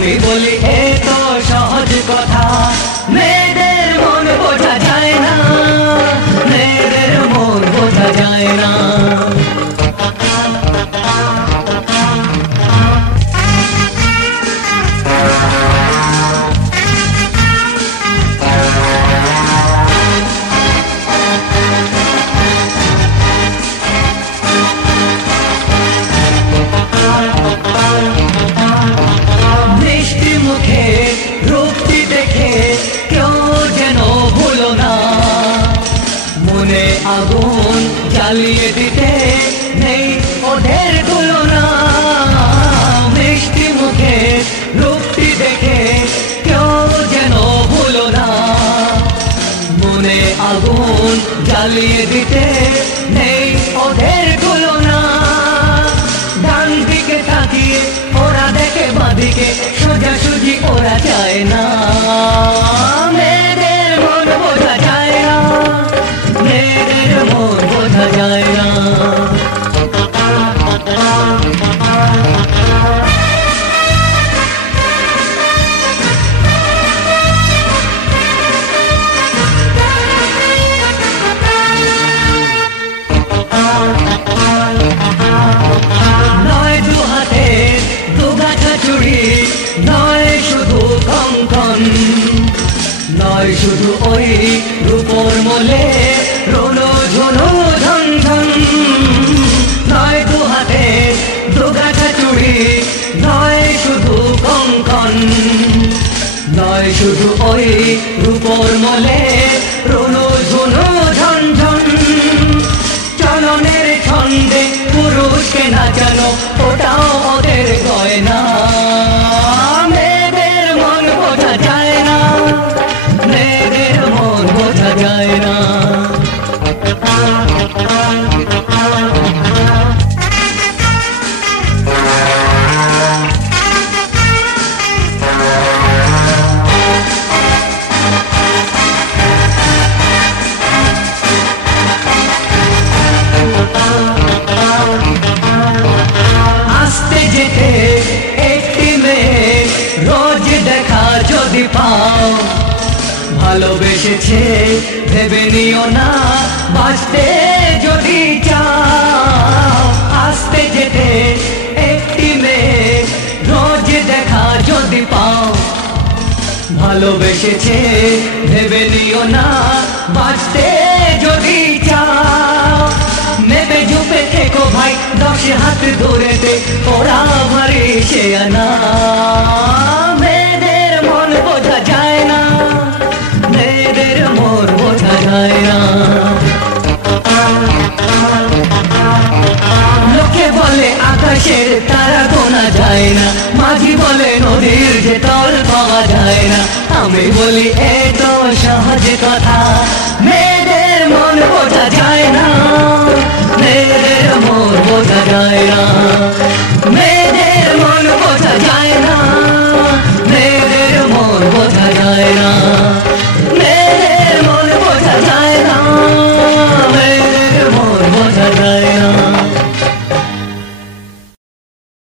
আমি বলি এ তো সহজ কথা, মেয়েদের মন বোঝা যায় না, মেয়েদের মন বোঝা যায় না। মিষ্টি মুখে রূপটি দেখে কেউ যেন ভুলো না, মনে আগুন জ্বালিয়ে দিতে নেই ওদের তুলনা। মিষ্টি মুখে রূপটি দেখে কেউ যেন ভুলো না, মনে আগুন জ্বালিয়ে দিতে নেই ওদের তুলনা। ডান দিকে তাকিয়ে ওরা দেখে বাঁদিকে, সোজাসুজি ওরা চায় না, মেয়েদের মন বোঝা যায় না, মেয়েদের মন বোঝা যায় না। নয় দু হাতে দুগাছা চুড়ি, নয় শুধু কঙ্কন, নয় শুধু ওই রূপোর মোলে রোনো ঝুনো ঝনঝন। নয় দু হাতে দুগাছা চুড়ি, নয় শুধু কঙ্কন, নয় শুধু ওই রূপোর মোলে রোনো ঝুনো ঝনঝন। চলনের ছন্দে পুরুষকে নাচানো, ওটাও ওদের গয়না, মেয়েদের মন বোঝা যায় না, মেয়েদের মন বোঝা যায় না। আসতে যেতে একটি মেয়ে রোজ দেখা যদি পাও, ভালোবেসেছে ভেবে নিও না, বাঁচতে যদি চাও। আসতে যেতে একটি মেয়ে রোজ দেখা যদি পাও, ভালোবেসেছে ভেবে নিও না, বাঁচতে যদি চাও। নেবে ঝুপে থেকো ভাই 10 হাত দূরেতে, ওরা ভারী সে আনা, মেয়েদের মন বোঝা যায় না, মেয়েদের মন বোঝা যায় না। লোকে বলে আকাশের তারা গোনা যায় না, মাঝি বলে নদীর যে তল পাওয়া যায় না। আমি বলি এ তো সহজ কথা, মেয়েদের মন বোঝা যায় না, মেয়েদের মন বোঝা যায় না।